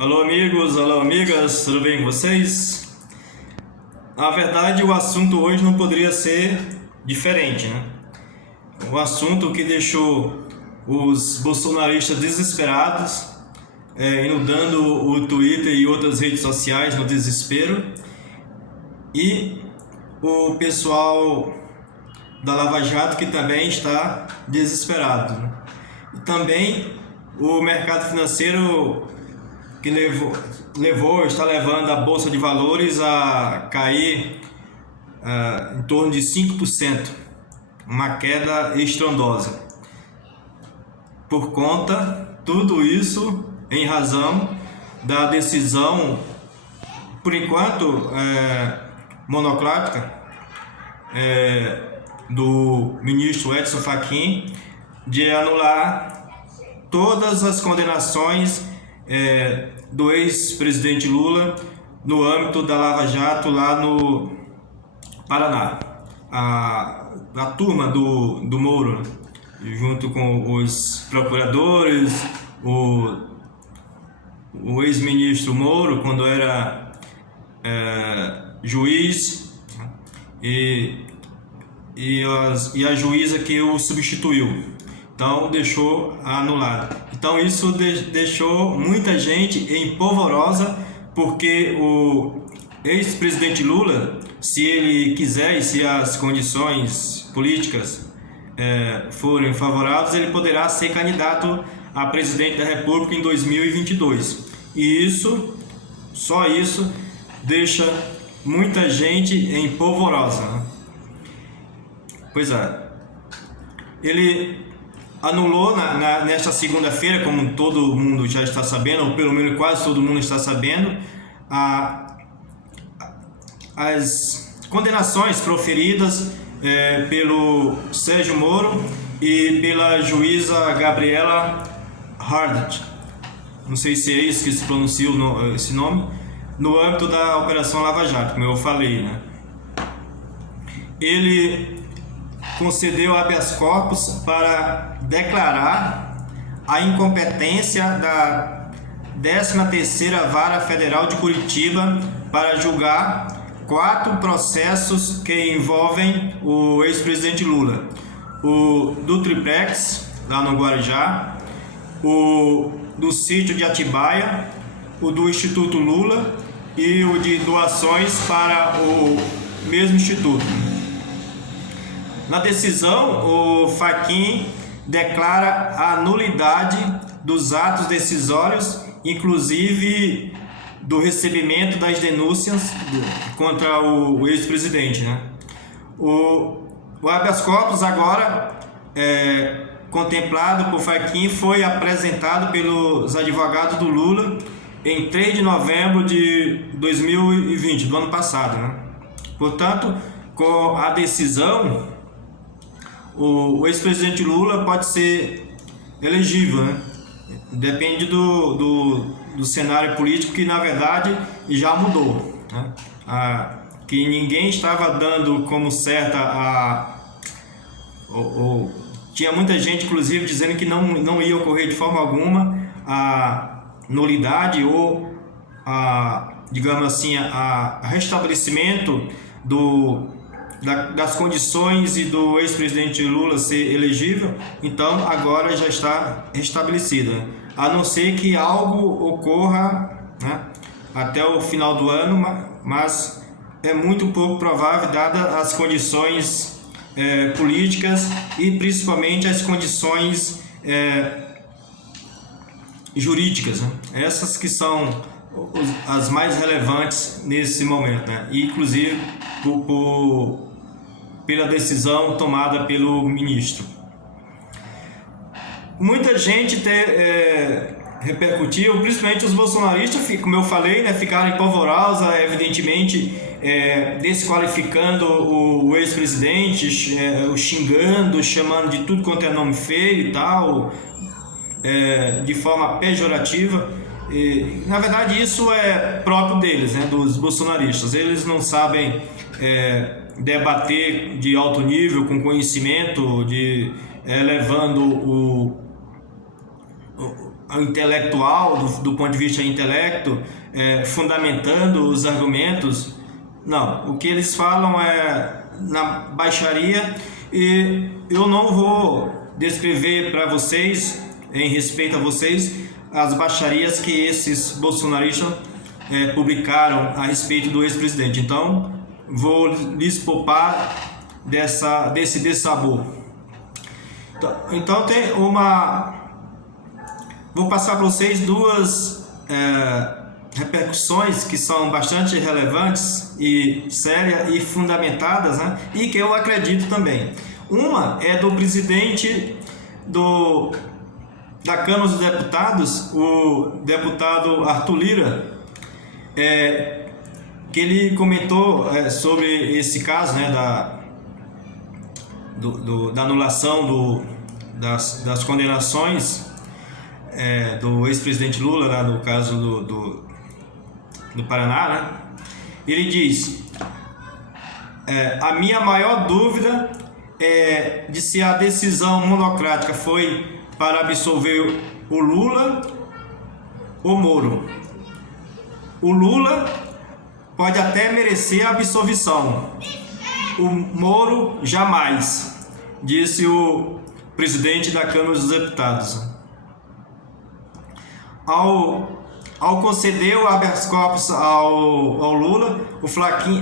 Alô amigos, alô amigas, tudo bem com vocês? Na verdade, o assunto hoje não poderia ser diferente, né? O assunto que deixou os bolsonaristas desesperados, inundando o Twitter e outras redes sociais no desespero, e o pessoal da Lava Jato que também está desesperado, né? E também o mercado financeiro que está levando a Bolsa de Valores a cair em torno de 5%, uma queda estrondosa. Por conta, tudo isso em razão da decisão, por enquanto, monocrática, do ministro Edson Fachin de anular todas as condenações do ex-presidente Lula no âmbito da Lava Jato lá no Paraná. A turma do Moro, junto com os procuradores, o ex-ministro Moro, quando era juiz, e a juíza que o substituiu. Então deixou anulado. Então isso deixou muita gente em polvorosa, porque o ex-presidente Lula, se ele quiser e se as condições políticas forem favoráveis, ele poderá ser candidato a presidente da República em 2022. E isso, só isso, deixa muita gente em polvorosa, né? Pois é. Ele anulou nesta segunda-feira, como todo mundo já está sabendo, ou pelo menos quase todo mundo está sabendo, as condenações proferidas pelo Sérgio Moro e pela juíza Gabriela Hardt, não sei se é isso que se pronuncia esse nome, no âmbito da Operação Lava Jato, como eu falei, né? Ele concedeu habeas corpus para declarar a incompetência da 13ª Vara Federal de Curitiba para julgar 4 processos que envolvem o ex-presidente Lula: o do Triplex, lá no Guarujá, o do sítio de Atibaia, o do Instituto Lula e o de doações para o mesmo instituto. Na decisão, o Fachin declara a nulidade dos atos decisórios, inclusive do recebimento das denúncias contra o ex-presidente, né? O habeas corpus agora, contemplado por Fachin, foi apresentado pelos advogados do Lula em 3 de novembro de 2020, do ano passado, né? Portanto, com a decisão, o ex-presidente Lula pode ser elegível, né? Depende do cenário político, que na verdade já mudou, né? Que ninguém estava dando como certa tinha muita gente, inclusive, dizendo que não ia ocorrer de forma alguma a nulidade ou digamos assim, a restabelecimento das condições e do ex-presidente Lula ser elegível. Então agora já está restabelecida, né? A não ser que algo ocorra, né, até o final do ano, mas é muito pouco provável, dadas as condições políticas e principalmente as condições jurídicas, né? Essas que são as mais relevantes nesse momento, né? E, inclusive pela decisão tomada pelo ministro. Muita gente repercutiu, principalmente os bolsonaristas, como eu falei, né, ficaram empolvorosos, evidentemente, desqualificando o ex-presidente, o xingando, chamando de tudo quanto é nome feio e tal, de forma pejorativa. E, na verdade, isso é próprio deles, né, dos bolsonaristas. Eles não sabem debater de alto nível, com conhecimento, levando intelectual, do ponto de vista intelecto, fundamentando os argumentos. Não, o que eles falam é na baixaria, e eu não vou descrever para vocês, em respeito a vocês, as baixarias que esses bolsonaristas publicaram a respeito do ex-presidente. Então, vou lhes poupar desse dessabor. Então, tem uma... Vou passar para vocês duas repercussões que são bastante relevantes e sérias e fundamentadas, né? E que eu acredito também. Uma é do presidente da Câmara dos Deputados, o deputado Arthur Lira, que ele comentou sobre esse caso, né, da anulação das condenações do ex-presidente Lula, lá no caso do Paraná, né? Ele diz: a minha maior dúvida é de se a decisão monocrática foi para absolver o Lula ou Moro. O Lula pode até merecer a absolvição, o Moro jamais, disse o presidente da Câmara dos Deputados. Ao conceder o habeas corpus ao Lula, o Fachin,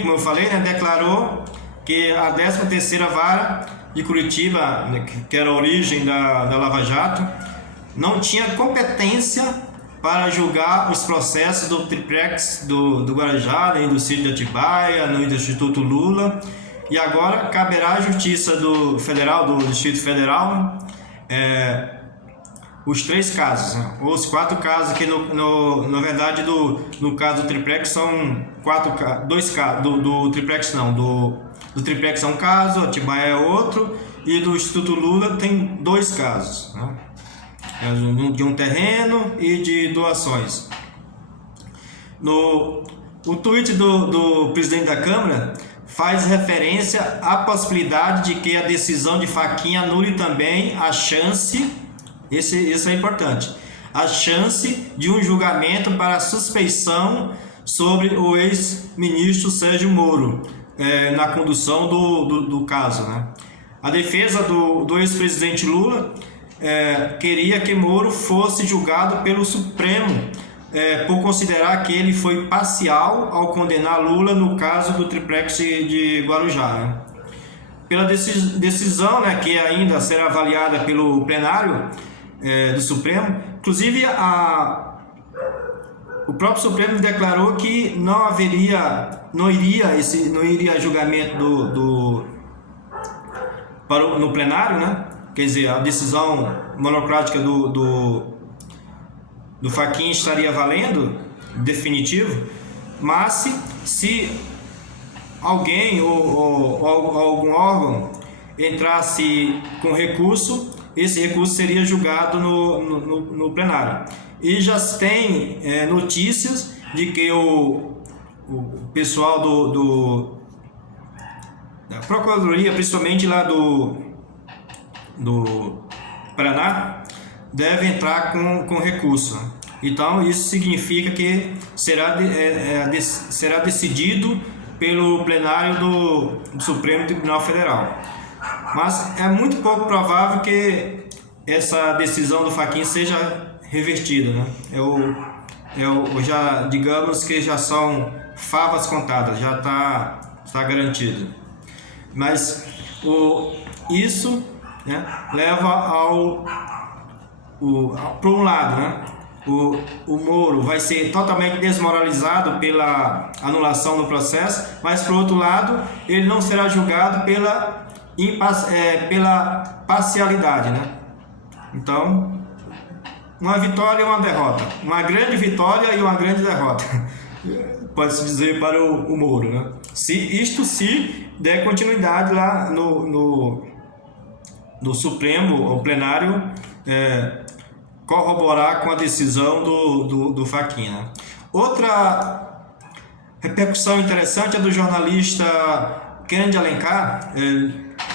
como eu falei, né, declarou que a 13ª Vara de Curitiba, que era a origem da Lava Jato, não tinha competência para julgar os processos do triplex do Guarujá, nem do sítio de Atibaia, nem do Instituto Lula, e agora caberá à Justiça do Distrito Federal, os 3 casos, né? Os 4 casos que na verdade no caso do triplex são 2 casos, do triplex não, do triplex é um caso, Atibaia é outro, e do Instituto Lula tem 2 casos, né? De um terreno e de doações. O tweet do presidente da Câmara faz referência à possibilidade de que a decisão de Fachin anule também a chance, isso é importante, a chance de um julgamento para suspeição sobre o ex-ministro Sérgio Moro, na condução do caso, né? A defesa do ex-presidente Lula queria que Moro fosse julgado pelo Supremo, por considerar que ele foi parcial ao condenar Lula no caso do triplex de Guarujá, né? Pela decisão, né, que ainda será avaliada pelo plenário do Supremo. Inclusive, o próprio Supremo declarou que não iria a julgamento no plenário, né? Quer dizer, a decisão monocrática do Fachin estaria valendo, definitivo, mas se alguém ou algum órgão entrasse com recurso, esse recurso seria julgado no plenário. E já tem notícias de que o pessoal da Procuradoria, principalmente lá do Paraná, deve entrar com recurso. Então isso significa que será decidido pelo plenário do Supremo Tribunal Federal. Mas é muito pouco provável que essa decisão do Fachin seja revertida, né? Já digamos que já são favas contadas, já está garantido. Mas isso, né, leva por um lado, né, o Moro vai ser totalmente desmoralizado pela anulação do processo, mas por outro lado ele não será julgado pela parcialidade, né? Então, uma vitória e uma derrota, uma grande vitória e uma grande derrota, pode-se dizer, para o Moro, né? Se der continuidade lá no Supremo, o plenário, corroborar com a decisão do Fachin, né? Outra repercussão interessante é do jornalista Kennedy Alencar,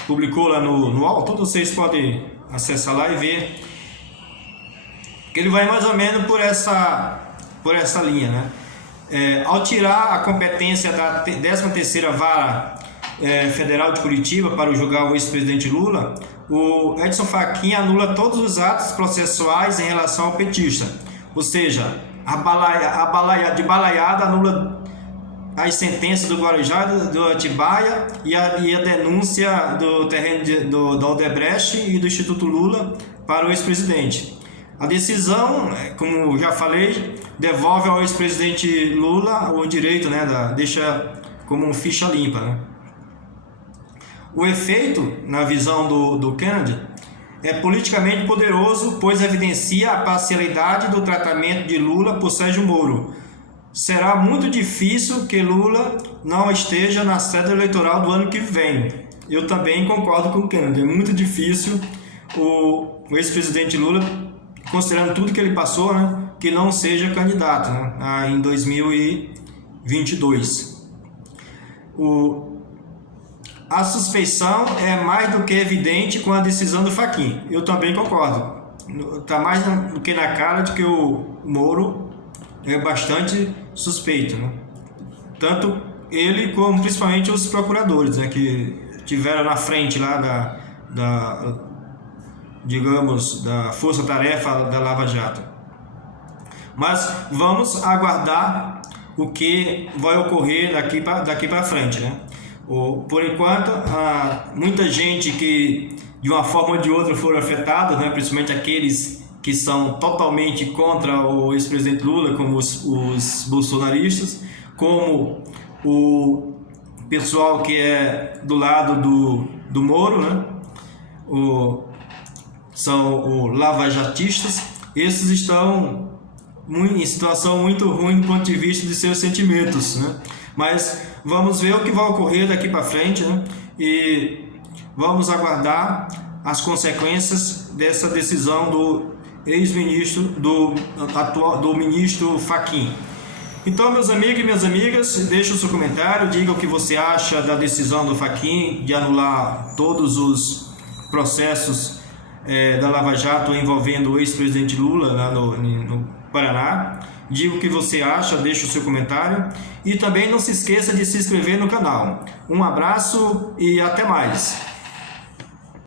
publicou lá no UOL, todos vocês podem acessar lá e ver. que ele vai mais ou menos por essa linha, né? Ao tirar a competência da 13ª Vara Federal de Curitiba para julgar o ex-presidente Lula, o Edson Fachin anula todos os atos processuais em relação ao petista, ou seja, de balaiada anula as sentenças do Guarujá, do Atibaia e a denúncia do terreno da Odebrecht e do Instituto Lula para o ex-presidente. A decisão, como já falei, devolve ao ex-presidente Lula o direito, né, deixa como ficha limpa, né? O efeito, na visão do Kennedy, é politicamente poderoso, pois evidencia a parcialidade do tratamento de Lula por Sérgio Moro. Será muito difícil que Lula não esteja na sede eleitoral do ano que vem. Eu também concordo com o Kennedy. É muito difícil o ex-presidente Lula, considerando tudo que ele passou, né, que não seja candidato, né, em 2022. A suspeição é mais do que evidente com a decisão do Fachin. Eu também concordo. Está mais do que na cara de que o Moro é bastante suspeito, né? Tanto ele como principalmente os procuradores, né, que tiveram na frente lá digamos, da força-tarefa da Lava Jato. Mas vamos aguardar o que vai ocorrer daqui para frente, né? Por enquanto, muita gente que de uma forma ou de outra foram afetados, né, principalmente aqueles que são totalmente contra o ex-presidente Lula, como os bolsonaristas, como o pessoal que é do lado do Moro, né? São os lavajatistas. Esses estão em situação muito ruim do ponto de vista de seus sentimentos, né? Mas vamos ver o que vai ocorrer daqui para frente, né? E vamos aguardar as consequências dessa decisão do ex-ministro, do ministro Fachin. Então, meus amigos e minhas amigas, deixe o seu comentário, diga o que você acha da decisão do Fachin de anular todos os processos da Lava Jato envolvendo o ex-presidente Lula lá no Paraná. Diga o que você acha, deixe o seu comentário e também não se esqueça de se inscrever no canal. Um abraço e até mais!